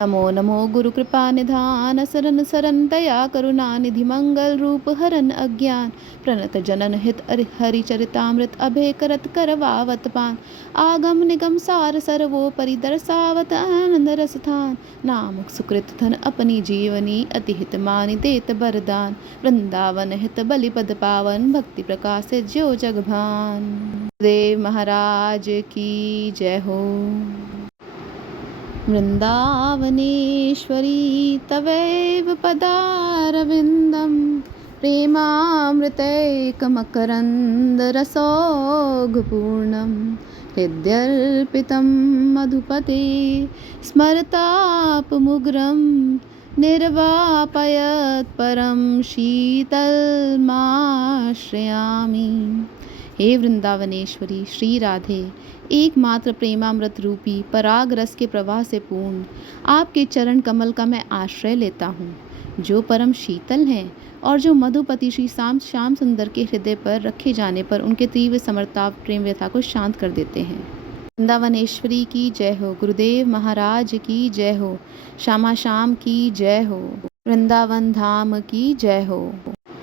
नमो नमो गुरुकृपा निधान सरन सरन दया करुणा निधि मंगल रूप हरन अज्ञान प्रणत जनन हित हरिचरितामृत अभय करत करवावत पान आगम निगम सार सरवो परिदर्शावत आनंद रस थान नाम सुकृत धन अपनी जीवनी अति हित मानि देत बरदान वृंदावन हित बलि पद पावन भक्ति प्रकाश ज्यो जगभान। देव महाराज की जय हो। वृन्दावनेश्वरी तवैव पदारविन्दं प्रेमामृतैकमकरन्दरसौघपूर्णं हृद्यर्पितं मधुपते स्मरतापमुग्रं निर्वापयत् परं शीतलमाश्रयामि। हे वृंदावनेश्वरी श्री राधे, एकमात्र प्रेमामृत रूपी पराग रस के प्रवाह से पूर्ण आपके चरण कमल का मैं आश्रय लेता हूँ, जो परम शीतल हैं और जो मधुपति श्री श्याम सुंदर के हृदय पर रखे जाने पर उनके तीव्र समर्ताप प्रेम व्यथा को शांत कर देते हैं। वृंदावनेश्वरी की जय हो। गुरुदेव महाराज की जय हो। श्यामा श्याम की जय हो। वृंदावन धाम की जय हो।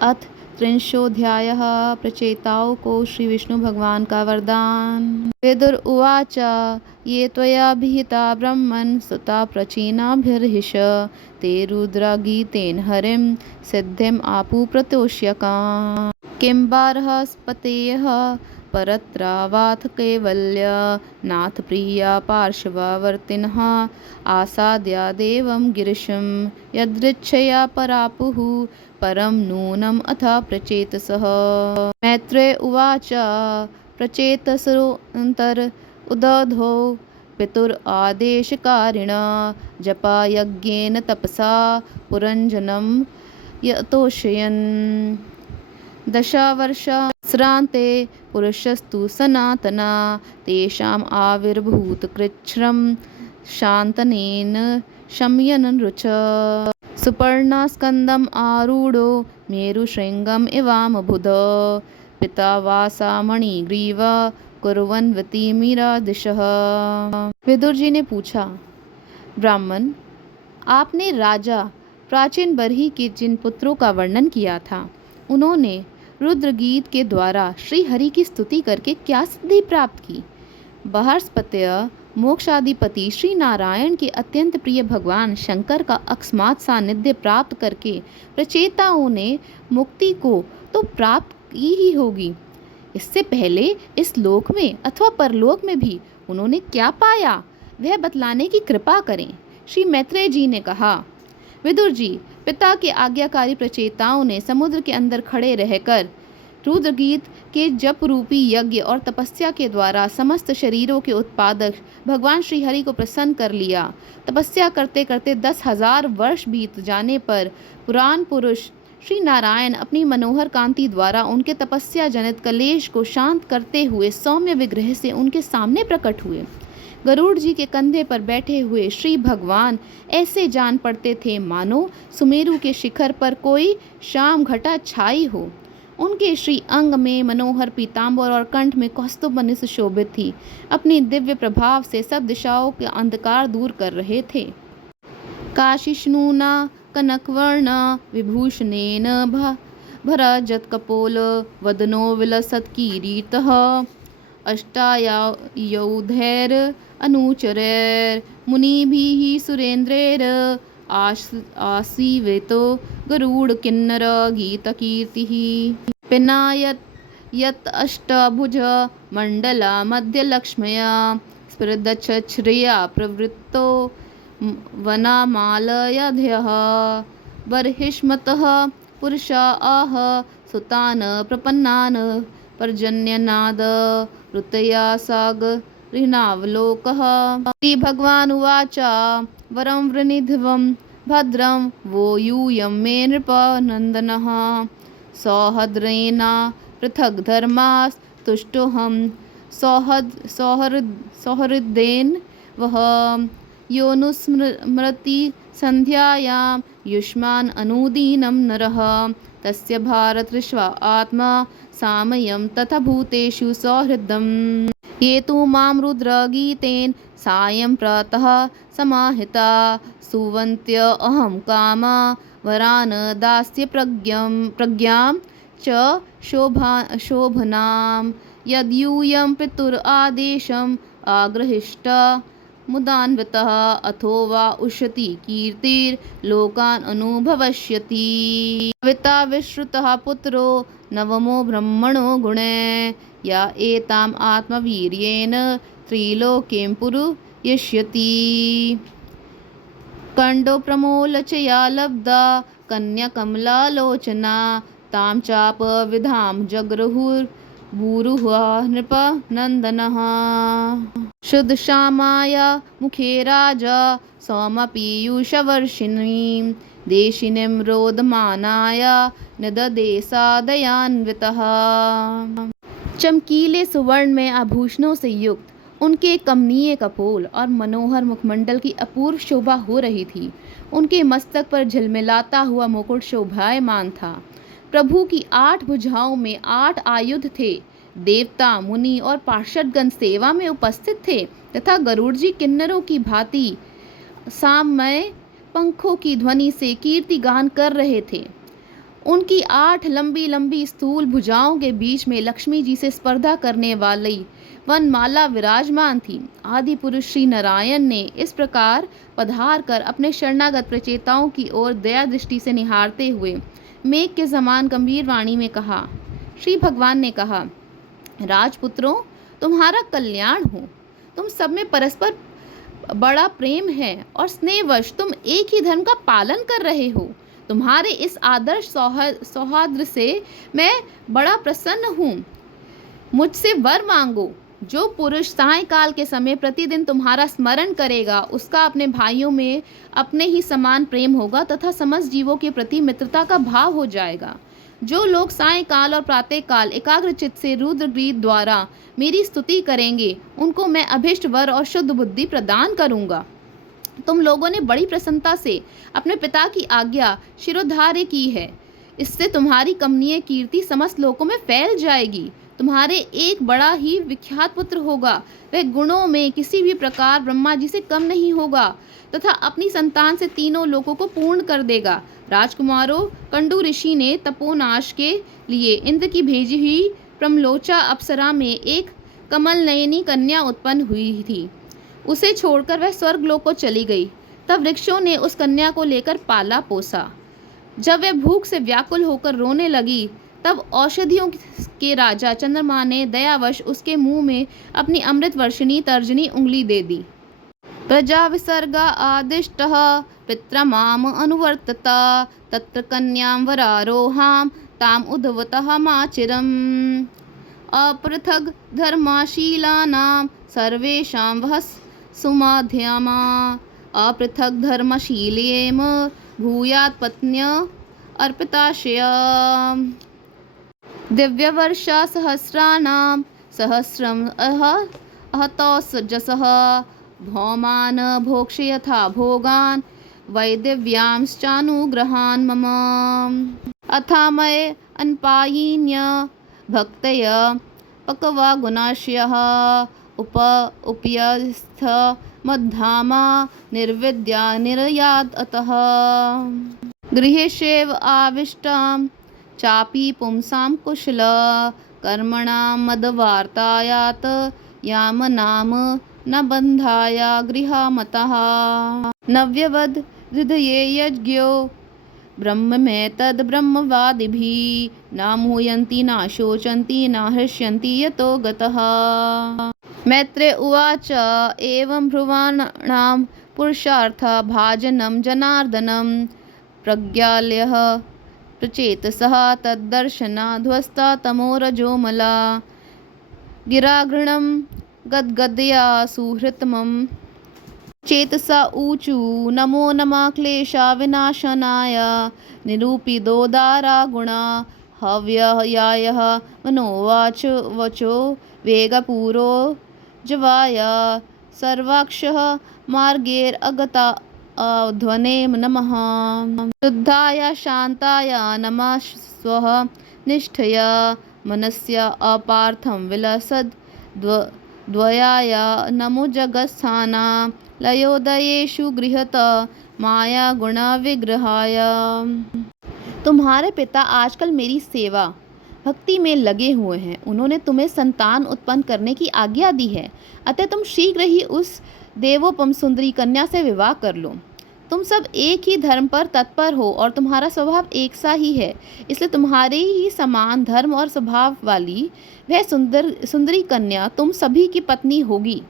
अथ त्रिंशोऽध्यायः। प्रचेताओं को श्री विष्णु भगवान का वरदान। विदुर उवाच ये त्वया विहिता ब्रह्मन् स्तुता प्रचीनाभिर्हिष ते रुद्रगीतेन हरिं सिद्धिम् आपु प्रतोष्यकान् किं बारहस्पतेयः परत्रावाथ कैवल्य नाथ प्रिया पार्श्ववर्तिनः आसाद्या देवं गिरिशं यदृच्छया परापुः परं नूनम् अथ प्रचेतसः। मैत्रेय उवाच प्रचेतसोऽन्तर उदधौ पितुरादेशकारिण जपा यज्ञेन तपसा पुरञ्जनं यतोषयन् दशवर्षान्ते पुरुषस्तु सनातना तेषाम् आविर्भूतकृच्छ्रं शान्तनेन शमयन् रुच सुपर्णास्कन्दम् आरूढो मेरुशृङ्गम् इवामबुध पिता वासा मणिग्रीव कुर्वन्वती मीरादिशः। विदुर जी ने पूछा, ब्राह्मण, आपने राजा प्राचीन बरही के जिन पुत्रों का वर्णन किया था, उन्होंने रुद्रगीत के द्वारा श्री हरि की स्तुति करके क्या सिद्धि प्राप्त की? बृहस्पत्य मोक्षाधिपति श्री नारायण के अत्यंत प्रिय भगवान शंकर का अकस्मात सानिध्य प्राप्त करके प्रचेताओं ने मुक्ति को तो प्राप्त की ही होगी। इससे पहले इस लोक में अथवा परलोक में भी उन्होंने क्या पाया, वह बतलाने की कृपा करें। श्री मैत्रेय जी ने कहा, विदुर जी, पिता के आज्ञाकारी प्रचेताओं ने समुद्र के अंदर खड़े रहकर रुद्रगीत के जप रूपी यज्ञ और तपस्या के द्वारा समस्त शरीरों के उत्पादक भगवान श्री हरि को प्रसन्न कर लिया। तपस्या करते करते 10,000 वर्ष बीत जाने पर पुराण पुरुष श्री नारायण अपनी मनोहर कांति द्वारा उनके तपस्या जनित कलेश को शांत करते हुए सौम्य विग्रह से उनके सामने प्रकट हुए। गरुड़ जी के कंधे पर बैठे हुए श्री भगवान ऐसे जान पड़ते थे मानो सुमेरु के शिखर पर कोई शाम घटा छाई हो। उनके श्री अंग में मनोहर पीताम्बर और कंठ में कौस्तुभ सुशोभित थी। अपनी दिव्य प्रभाव से सब दिशाओं के अंधकार दूर कर रहे थे। काशिष्णुना कनकवर्ण विभूषणेन भरजत्कपोल वदनो विलसत् किरीटः अष्टायुधैर अनुचरैर्मुनिभिः सुरेन्द्रैर आसीवितो गरुड़ किन्नर गीतकीर्तिः पिनायत यत् अष्टभुज मंडला मध्यलक्ष्म्या स्फुरदच्छ्रिया प्रवृत्तो वनामालयध्यः बर्हिष्मतः पुरुषा आह सुतान् प्रपन्नान् पर्जन्यनाद ऋतया सागरिणावलोकः। श्रीभगवान् उवाच वरं वृणीध्वं भद्रं वो यूयं मे नृपनन्दनः सौहद्रेणा पृथग् धर्मास्तुष्टोऽहं सौहृदेन वह योऽनुस्मरति सन्ध्यायां युष्मान् अनुदीनं नरः तस्य भारतृष्वा आत्मा सामयं तथा भूतेषु सौहृदम्। ये तु मां रुद्रगीतेन सायं प्रातः समाहिता सुवन्त्य अहं कामा वरान् दास्ये प्रज्ञां च शोभनां यद्यूयं पितुरादेशम् आग्रहिष्ट मुदान्वितः अथो वा उष्यति कीर्तिर्लोकान् अनुभवष्यति। कविता विश्रुतः पुत्रो नवमो ब्रह्मणो गुणे या एताम् आत्मवीर्येण त्रिलोकीं पुरुष्यति। कंडो प्रमोलचया लब्धा कन्याकमलालोचना तां चाप विधां जगृहुर्भूरुः नृपनन्दनः। शुद्धश्यामाया मुखे राजा सौमपीयूषवर्षिणीं देशिनीं रोदमानाया निददे सा दयान्वितः। चमकीले सुवर्ण में आभूषणों से युक्त उनके कमनीय कपोल और मनोहर मुखमंडल की अपूर्व शोभा हो रही थी। उनके मस्तक पर झिलमिलाता हुआ मुकुट शोभायमान था। प्रभु की 8 भुजाओं में 8 आयुध थे। देवता, मुनि और पार्षदगण सेवा में उपस्थित थे तथा गरुड़ जी किन्नरों की भांति सामय पंखों की ध्वनि से कीर्ति गान कर रहे थे। उनकी 8 लंबी लंबी स्थूल भुजाओं के बीच में लक्ष्मी जी से स्पर्धा करने वाली वनमाला विराजमान थी। आदि पुरुष श्री नारायण ने इस प्रकार पधार कर अपने शरणागत प्रचेताओं की ओर दया दृष्टि से निहारते हुए मेघ के समान गंभीर वाणी में कहा। श्री भगवान ने कहा, राजपुत्रों, तुम्हारा कल्याण हो। तुम सब में परस्पर बड़ा प्रेम है और स्नेहवश तुम एक ही धर्म का पालन कर रहे हो। तुम्हारे इस आदर्श सौहार्द से मैं बड़ा प्रसन्न हूँ। मुझसे वर मांगो। जो पुरुष सायंकाल के समय प्रतिदिन तुम्हारा स्मरण करेगा उसका अपने भाइयों में अपने ही समान प्रेम होगा तथा समस्त जीवों के प्रति मित्रता का भाव हो जाएगा। जो लोग सायंकाल और प्रातःकाल एकाग्रचित्त से रुद्रगीत द्वारा मेरी स्तुति करेंगे उनको मैं अभिष्ट वर और शुद्ध बुद्धि प्रदान करूँगा। तुम लोगों ने बड़ी प्रसन्नता से अपने पिता की आज्ञा शिरोधार्य की है। इससे तुम्हारी कमनीय कीर्ति समस्त लोकों में फैल जाएगी। तुम्हारे एक बड़ा ही विख्यात पुत्र होगा। वह गुणों में किसी भी प्रकार ब्रह्मा जी से कम नहीं होगा तथा अपनी संतान से तीनों लोकों को पूर्ण कर देगा। राजकुमारों, कंडू ऋषि ने तपोनाश के लिए इंद्र की भेजी हुई प्रमलोचा अप्सरा में एक कमल नयनी कन्या उत्पन्न हुई थी। उसे छोड़कर वह स्वर्गलोक को चली गई। तब वृक्षों ने उस कन्या को लेकर पाला पोसा। जब वह भूख से व्याकुल होकर रोने लगी तब औषधियों के राजा चंद्रमा ने दयावश उसके मुंह में अपनी अमृत वर्षिणी तर्जनी उंगली दे दी। प्रजा विसर्गा आदिष्टः पितृमाम अनुवर्तत तत्र कन्यां वरारोहां ताम उद्भवतः माचिरम् अपृथग धर्मशीलानां सर्वेषां वह सुमाध्यामा अपृथक धर्मशीलेम भूयात् पत्न्य अर्पिताशया दिव्यवर्षा सहस्राणां सहस्रम अहतौसजसः भौमान् भोक्षयथा भोगान् वैदिव्यांश्चानुग्रहान् मम अथामय अनपायिन्य भक्तय पकवा गुणाशयः उपयस्थ मद्धामा निर्विद्या निर्याद अतः गृहेशैव आविष्टां चापि पुंसां कुशल कर्मणां मदवार्तायात याम नाम न बन्धाया गृहामतः नव्यवद हृदये यज्ञो ब्रह्ममेतद् ब्रह्मवादिभिः न मुह्यन्ति न शोचन्ति न हृष्यन्ति यतो गतः। मैत्रेय उवाच एवं ब्रुवाणां पुरुषार्थ भाजनं जनार्दनं प्रज्ञाल्यः प्रचेतसः तद्दर्शनाध्वस्ता तमोरजोमला गिराघृणं गद्गदया सुहृतमं चेतसा ऊचु नमो नमः क्लेशा विनाशनाय निरूपितोदारा गुणा हव्ययायः मनोवाच वचो वेगपूरो जवाय सर्वाक्षः मार्गेरगता ध्वने नमः शुद्धाय शान्ताय नमः स्वः निष्ठया मनस्य अपार्थं विलसद् द्वयाय नमो जगत्स्थाना लयोदयेषु गृहत माया गुण विग्रहाय। तुम्हारे पिता आजकल मेरी सेवा भक्ति में लगे हुए हैं। उन्होंने तुम्हें संतान उत्पन्न करने की आज्ञा दी है, अतः तुम शीघ्र ही उस देवोपम सुंदरी कन्या से विवाह कर लो। तुम सब एक ही धर्म पर तत्पर हो और तुम्हारा स्वभाव एक सा ही है, इसलिए तुम्हारे ही समान धर्म और स्वभाव वाली वह सुंदरी कन्या तुम सभी की पत्नी होगी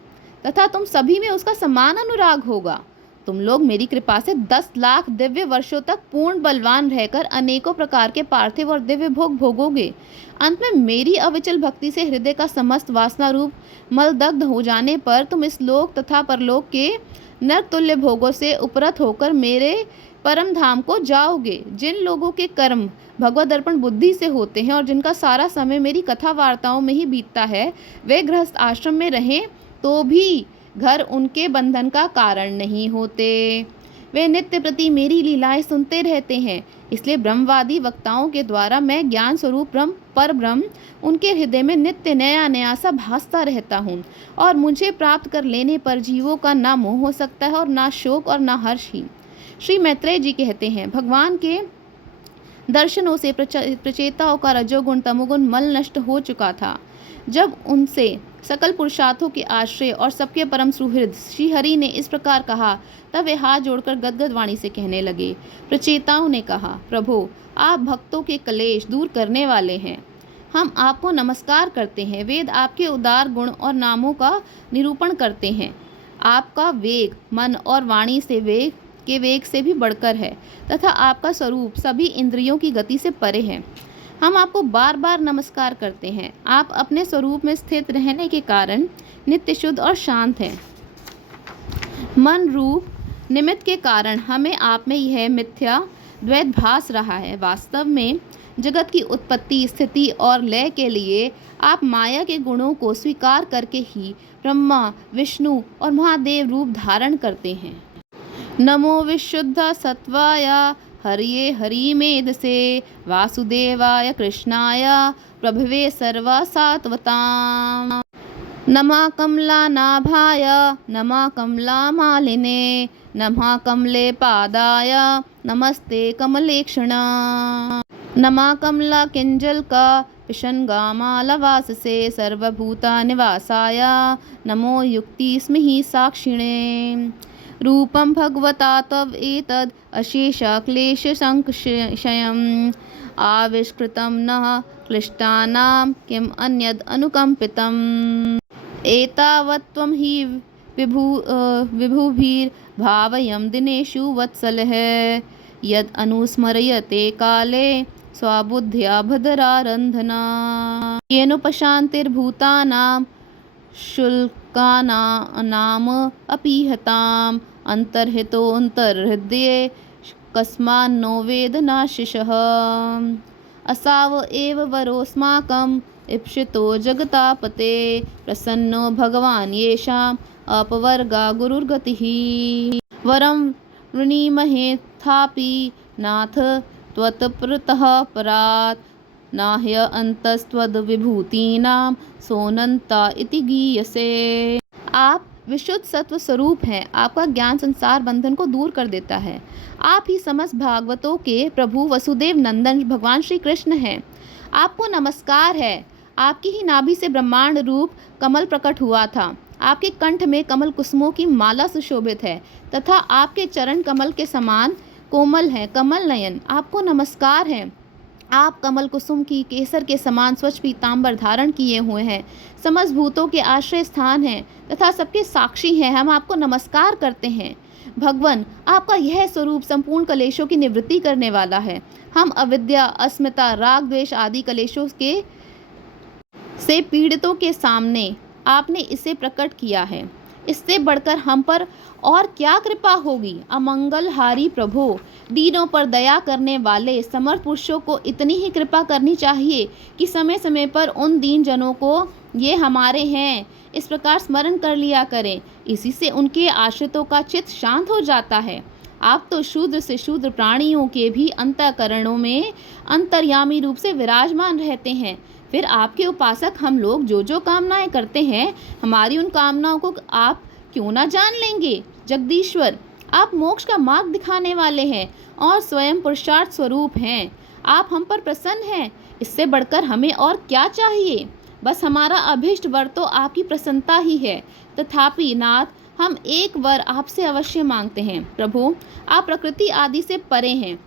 तथा तुम सभी में उसका समान अनुराग होगा। तुम लोग मेरी कृपा से 10 लाख दिव्य वर्षों तक पूर्ण बलवान रहकर अनेकों प्रकार के पार्थिव और दिव्य भोग भोगोगे। अंत में मेरी अविचल भक्ति से हृदय का समस्त वासना रूप मलदग्ध हो जाने पर तुम इस लोक तथा परलोक के नरक तुल्य भोगों से उपरत होकर मेरे परम धाम को जाओगे। जिन लोगों के कर्म भगवद अर्पण बुद्धि से होते हैं और जिनका सारा समय मेरी कथा वार्ताओं में ही बीतता है, वे गृहस्थ आश्रम में रहें तो भी घर उनके बंधन का कारण नहीं होते। वे नित्य प्रति मेरी लीलाएं सुनते रहते हैं, इसलिए ब्रह्मवादी वक्ताओं के द्वारा मैं ज्ञान स्वरूप ब्रह्म पर ब्रह्म उनके हृदय में नित्य नया नया सा भासता रहता हूँ। और मुझे प्राप्त कर लेने पर जीवों का ना मोह हो सकता है और ना शोक और ना हर्ष ही। श्री मैत्रेय जी कहते हैं, भगवान के दर्शनों से प्रचेताओं का रजोगुण तमोगुण मल नष्ट हो चुका था। जब उनसे सकल पुरुषार्थों के आश्रय और सबके परम सुहृद श्री हरि ने इस प्रकार कहा, तब वे हाथ जोड़कर गदगद वाणी से कहने लगे। प्रचेताओं ने कहा, प्रभु आप भक्तों के क्लेश दूर करने वाले हैं, हम आपको नमस्कार करते हैं। वेद आपके उदार गुण और नामों का निरूपण करते हैं। आपका वेग मन और वाणी से वेग से भी बढ़कर है तथा आपका स्वरूप सभी इंद्रियों की गति से परे है। हम आपको बार बार नमस्कार करते हैं। आप अपने स्वरूप में स्थित रहने के कारण नित्य शुद्ध और शांत हैं। मन रूप निमित्त के कारण हमें आप में यह मिथ्या द्वैत भास रहा है। वास्तव में जगत की उत्पत्ति स्थिति और लय के लिए आप माया के गुणों को स्वीकार करके ही ब्रह्मा विष्णु और महादेव रूप धारण करते हैं। नमो विशुद्ध सत्वाय हरिये हरिमेधसे वासुदेवाय कृष्णाय प्रभवे सर्वसात्वताम्। नमः कमलानाभाय नमः कमलामालिने नमः कमले पादाय नमस्ते कमलेक्षण। नमः कमलाकिञ्जल्का पिशन्गामालवाससे सर्वभूतानिवासाय नमो युक्तिस्मिहि साक्षिणे। रूपं भगवता तव एतद् अशेषक्लेशसंक्षयम् आविष्कृतं नः क्लिष्टानां किम् अन्यद् अनुकम्पितम्। एतावत् त्वं हि विभुभिर्भावयं दिनेषु वत्सलः यद् अनुस्मर्यते काले स्वबुद्ध्या भद्रारन्धना। येनोपशान्तिर्भूतानां शुल्कानाम अपीहताम् अन्तर्हितोऽन्तर्हृदये कस्मान्नो वेदनाशिषः। असाव एव वरोऽस्माकम् इप्सितो जगतापते प्रसन्नो भगवान् येषाम् अपवर्गा गुरुर्गतिः। वरं वृणीमहेथापि नाथ त्वत्प्रतः परात् नाह्य अंतस्त्वद्विभूतीनां सोनंता इति गीयसे। आप विशुद्ध सत्व स्वरूप हैं। आपका ज्ञान संसार बंधन को दूर कर देता है। आप ही समस्त भागवतों के प्रभु वसुदेव नंदन भगवान श्री कृष्ण हैं। आपको नमस्कार है। आपकी ही नाभि से ब्रह्मांड रूप कमल प्रकट हुआ था। आपके कंठ में कमल कुसुमों की माला सुशोभित है तथा आपके चरण कमल के समान कोमल है। कमल नयन आपको नमस्कार है। आप कमल कुसुम की केसर के समान स्वच्छ पीताम्बर धारण किए हुए हैं। समस्त भूतों के आश्रय स्थान हैं तथा सबके साक्षी हैं। हम आपको नमस्कार करते हैं। भगवान आपका यह स्वरूप संपूर्ण कलेशों की निवृत्ति करने वाला है। हम अविद्या अस्मिता राग द्वेष आदि कलेशों से पीड़ितों के सामने आपने इसे प्रकट किया है। इससे बढ़कर हम पर और क्या कृपा होगी। अमंगलहारी प्रभो, दीनों पर दया करने वाले समर्थ पुरुषों को इतनी ही कृपा करनी चाहिए कि समय समय पर उन दीन जनों को ये हमारे हैं इस प्रकार स्मरण कर लिया करें। इसी से उनके आश्रितों का चित्त शांत हो जाता है। आप तो शूद्र से शूद्र प्राणियों के भी अंतःकरणों में अंतर्यामी रूप से विराजमान रहते हैं। फिर आपके उपासक हम लोग जो जो कामनाएं करते हैं, हमारी उन कामनाओं को आप क्यों ना जान लेंगे। जगदीश्वर, आप मोक्ष का मार्ग दिखाने वाले हैं और स्वयं पुरुषार्थ स्वरूप हैं। आप हम पर प्रसन्न हैं, इससे बढ़कर हमें और क्या चाहिए। बस हमारा अभीष्ट वर तो आपकी प्रसन्नता ही है। तथापि नाथ, हम एक वर आपसे अवश्य मांगते हैं। प्रभु, आप प्रकृति आदि से परे हैं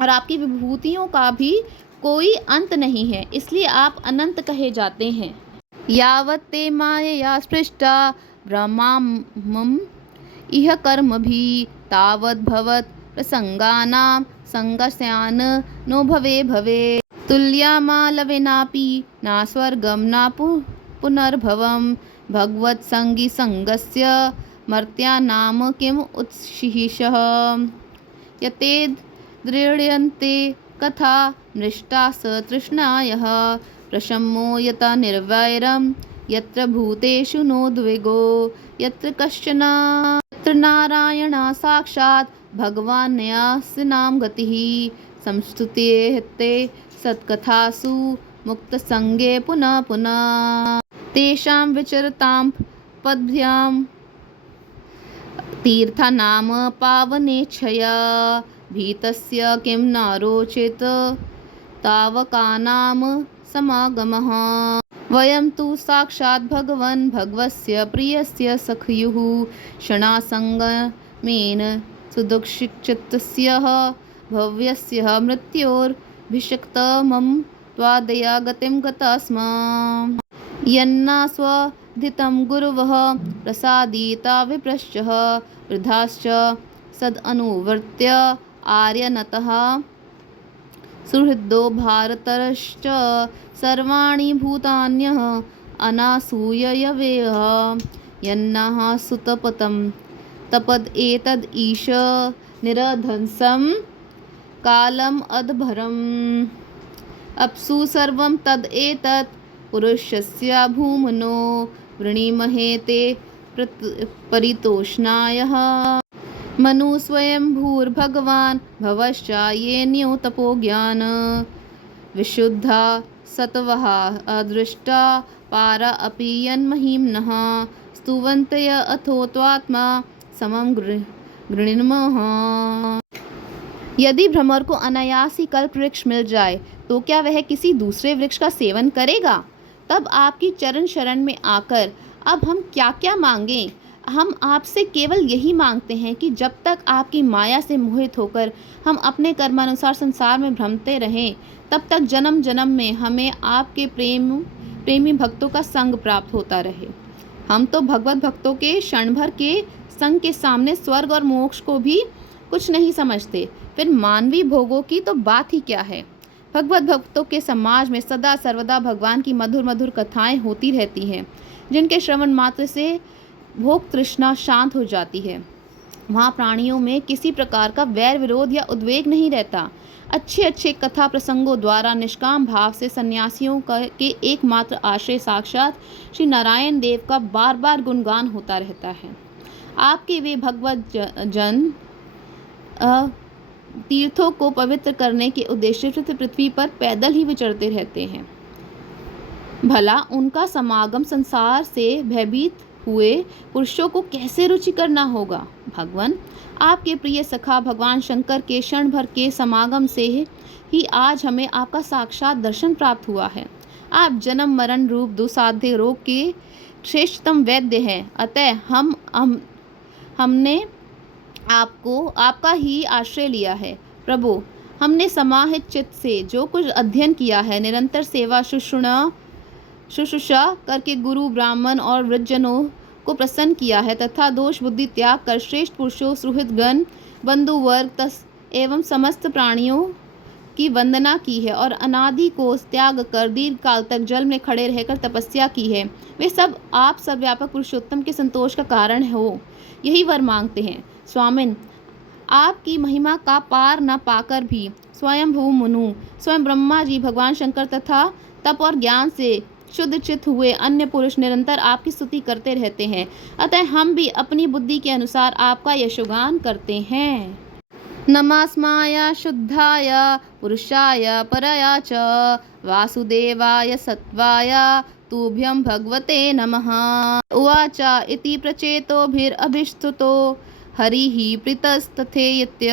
और आपकी विभूतियों का भी कोई अंत नहीं है, इसलिए आप अनंत कहे जाते हैं। यावत् ते मायया स्पृष्टा ब्रह्मामं इह कर्मभिः तावद् भवत् प्रसंगानां संगस्यान् नो भवे भवे। तुल्यामालवेनापि न स्वर्गं न पुनर्भवं भगवत्संगी संगस्य मर्त्यानां किम् उत्सिहिषः। यतेद् दृढयन्ते कथा मृष्टा स तृष्णायः प्रशम्यो यथा निर्वैरं यत्र भूतेषु नोद्वेगो यत्र कश्चन यत्र नारायणः साक्षात् भगवान्यस्य नाम गतिः संस्तुत्येते सत्कथासु मुक्तसंगे पुनः पुनः। तेषां विचरतां पद्भ्यां तीर्थानाम पावनेच्छया भीतस्य किं न रोचेत तावकानां समागमः। वयं तु साक्षात् भगवन् भगवस्य प्रियस्य सख्युः क्षणासंगमेन सुदुःखितस्य भव्यस्य मृत्योर्भिषक्तमं त्वादया गतिं गता स्म। यन्ना स्वधितं गुरवः प्रसादिता विप्रश्च वृद्धाश्च सदनुवर्त्य आर्यनतः सुहृदो भारतरश्च सर्वाणि भूतान्यः अनासूययवेह। यन्नः सुतपतं तपद एतद् ईश निरध्वंसं कालम् अधभरम् अप्सु सर्वं तद् एतत् पुरुषस्य भूमनो वृणीमहे ते परितोषणायः। मनु स्वयं भूर्भगवान् भवश्चायेन्यो तपोज्ञान विशुद्धा सत्वः अदृष्टा पारा अपि यन्महिम्नः स्तुवन्तय अथो त्वात्मा समं गृणीमः। यदि भ्रमर को अनायास ही कल्प वृक्ष मिल जाए तो क्या वह किसी दूसरे वृक्ष का सेवन करेगा। तब आपकी चरण शरण में आकर अब हम क्या क्या मांगें। हम आपसे केवल यही मांगते हैं कि जब तक आपकी माया से मोहित होकर हम अपने कर्मानुसार संसार में भ्रमते रहें, तब तक जन्म जन्म में हमें आपके प्रेमी भक्तों का संग प्राप्त होता रहे। हम तो भगवत भक्तों के क्षण भर के संग के सामने स्वर्ग और मोक्ष को भी कुछ नहीं समझते, फिर मानवीय भोगों की तो बात ही क्या है। भगवत भक्तों के समाज में सदा सर्वदा भगवान की मधुर मधुर कथाएं होती रहती हैं, जिनके श्रवण मात्र से भोग तृष्णा शांत हो जाती है। वहाँ प्राणियों में किसी प्रकार का वैर विरोध या उद्वेग नहीं रहता। अच्छे अच्छे कथा प्रसंगों द्वारा निष्काम भाव से सन्यासियों के एकमात्र आश्रय साक्षात श्री नारायण देव का बार बार गुणगान होता रहता है। आपके वे भगवत जन तीर्थों को पवित्र करने के उद्देश्य से पृथ्वी पर पैदल ही विचरते रहते हैं। भला उनका समागम संसार से भयभीत हुए पुरुषों को कैसे रुचिकर न होगा। भगवान, आपके प्रिय सखा भगवान शंकर के क्षण भर के समागम से ही आज हमें आपका साक्षात दर्शन प्राप्त हुआ है। आप जन्म मरण रूप दुसाध्य रोग के श्रेष्ठतम वैद्य हैं, अतः हमने आपका ही आश्रय लिया है। प्रभु, हमने समाहित चित्त से जो कुछ अध्ययन किया है, निरंतर सेवा शुश्रूषा करके गुरु ब्राह्मण और वृद्धजनों को प्रसन्न किया है, तथा दोष बुद्धि त्याग कर श्रेष्ठ पुरुषों सुहृद गण बंधु वर्ग एवं समस्त प्राणियों की वंदना की है, और अनादि को त्याग कर दीर्घ काल तक जल में खड़े रहकर तपस्या की है। वे सब आप सर्वव्यापक पुरुषोत्तम के संतोष का कारण हो, यही वर मांगते हैं। स्वामिन, आपकी महिमा का पार न पाकर भी स्वयं भू मनु, स्वयं ब्रह्मा जी, भगवान शंकर तथा तप और ज्ञान से शुद्ध चित्त हुए अन्य पुरुष निरंतर आपकी स्तुति करते रहते हैं, अतः हम भी अपनी बुद्धि के अनुसार आपका यशोगान करते हैं। नमस्माय शुद्धाय पुरुषाय परया च वासुदेवाय सत्त्वाय तुभ्यं भगवते नमः। उवाच इति प्रचेतोभिरभिस्तुतो हरिः प्रीतस्तथेत्य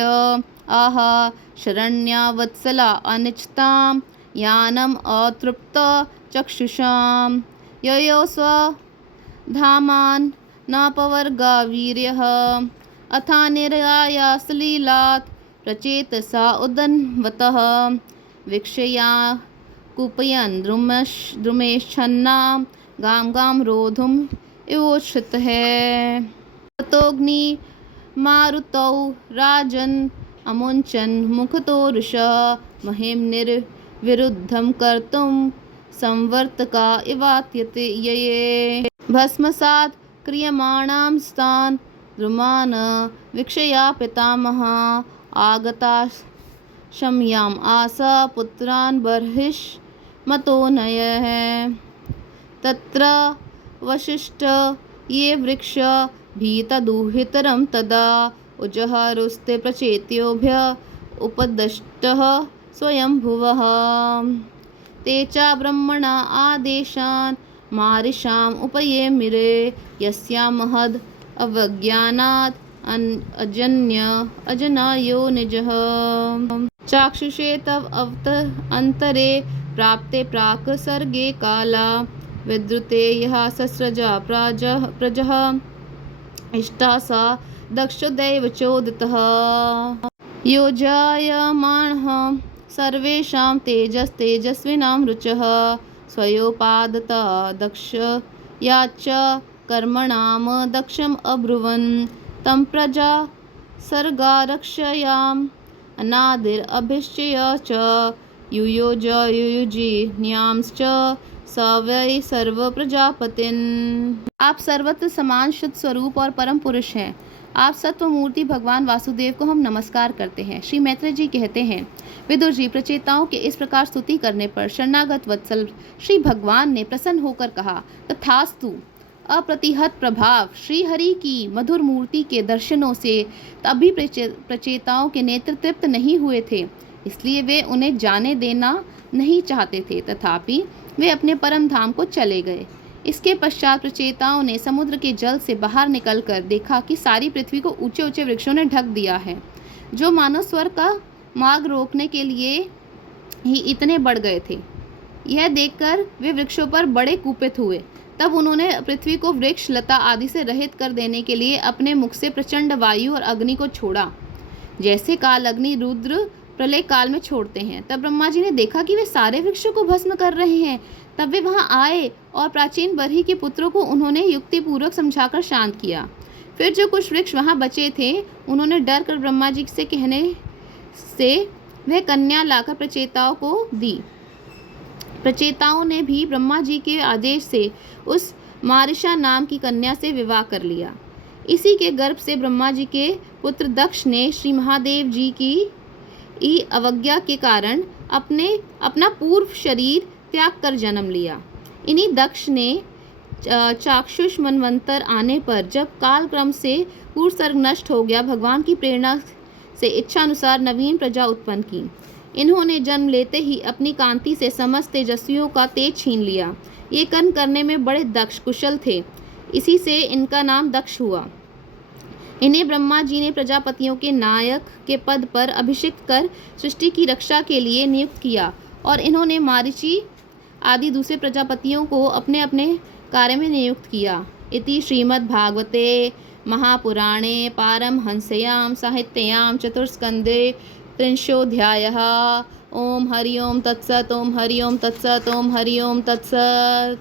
आह शरण्या वत्सला अनिच्छतां यानम् अतृप्त चक्षुषां ययो स्वधामान् नापवर्गा वीर्यः अथानिर्याया सलीलात् प्रचेतसा उदन्वतः वीक्षया कुपयन् द्रुमेश्छन्नां गां रोधुम् इवोच्छ्रितः ततोऽग्निमारुतौ राजन् अमुञ्चन् मुखतो रुषः महिम्निर्विरुद्धं कर्तुं संवर्तका इवात्यते यये भस्मसात् क्रियमाणां स्तान् द्रुमान् वीक्षया पितामहा आगता शम्याम् आस पुत्रान् बर्हिष्मतोऽनयः तत्र वसिष्ठ ये वृक्ष भीतदुहितरं तदा उजहरुस्ते प्रचेत्योभ्य उपदष्टः स्वयंभुवः ते च ब्रह्मणा आदेशान् मारिषाम् उपयेमिरे यस्या महद् अवज्ञानात् अजनायो निजः चाक्षुषे तव अन्तरे प्राप्ते प्राक् सर्गे काला विद्रुते यः सस्रजा प्रजः इष्टा सा दक्षदैव चोदितः योजायमानः सर्वेषां तेजस्विनां रुचः स्वयोपादता दक्ष याच कर्मणां दक्षम् अब्रुवन् तं प्रजा सर्गारक्षयाम् अनादिरभिश्चय च युयुजी न्यांश्च स वै सर्व प्रजापतिन्। आप सर्वत्र समान शुद्ध स्वरूप और परम पुरुष हैं। आप सत्व मूर्ति भगवान वासुदेव को हम नमस्कार करते हैं। श्री मैत्रेय जी कहते हैं, विदुर जी, प्रचेताओं के इस प्रकार स्तुति करने पर शरणागत वत्सल श्री भगवान ने प्रसन्न होकर कहा, तथास्तु। अप्रतिहत प्रभाव श्री हरि की मधुर मूर्ति के दर्शनों से तभी प्रचेताओं के नेत्र तृप्त नहीं हुए थे, इसलिए वे उन्हें जाने देना नहीं चाहते थे, तथापि वे अपने परम धाम को चले गए। इसके पश्चात प्रचेताओं ने समुद्र के जल से बाहर निकलकर देखा कि सारी पृथ्वी को ऊंचे ऊंचे वृक्षों ने ढक दिया है, जो मानव स्वर्ग का मार्ग रोकने के लिए ही इतने बढ़ गए थे। यह देखकर वे वृक्षों पर बड़े कुपित हुए। तब उन्होंने पृथ्वी को वृक्ष लता आदि से रहित कर देने के लिए अपने मुख से प्रचंड वायु और अग्नि को छोड़ा, जैसे काल अग्नि रुद्र प्रलय काल में छोड़ते हैं। तब ब्रह्मा जी ने देखा कि वे सारे वृक्षों को भस्म कर रहे हैं। तब वे वहां आए और प्राचीन बरही के पुत्रों को उन्होंने युक्ति पूर्वक समझाकर शांत किया। फिर जो कुछ वृक्ष वहां बचे थे, उन्होंने डर कर ब्रह्मा जी से कहने से वह कन्या लाकर प्रचेताओं को दी। प्रचेताओं ने भी ब्रह्मा जी के आदेश से उस मारिषा नाम की कन्या से विवाह कर लिया। इसी के गर्भ से ब्रह्मा जी के पुत्र दक्ष ने श्री महादेव जी की अवज्ञा के कारण अपना पूर्व शरीर त्याग कर जन्म लिया। इन्हीं दक्ष ने चाक्षुष मनवंतर आने पर जब काल क्रम से पूर्व सर्ग नष्ट हो गया, भगवान की प्रेरणा से इच्छानुसार नवीन प्रजा उत्पन्न की। इन्होंने जन्म लेते ही अपनी कांति से समस्त तेजस्वियों का तेज छीन लिया। ये कर्म करने में बड़े दक्ष कुशल थे, इसी से इनका नाम दक्ष हुआ। इन्हें ब्रह्मा जी ने प्रजापतियों के नायक के पद पर अभिषिक्त कर सृष्टि की रक्षा के लिए नियुक्त किया, और इन्होंने मारीचि आदि दूसरे प्रजापतियों को अपने अपने कार्य में नियुक्त किया। इति श्रीमद्भागवते महापुराणे पारमहंस्यां साहित्यां चतुर्स्कन्धे 300 ओम हरि ओम तत्सत्। ओम हरि ओम तत्सत्। ओम हरि ओम तत्सत्।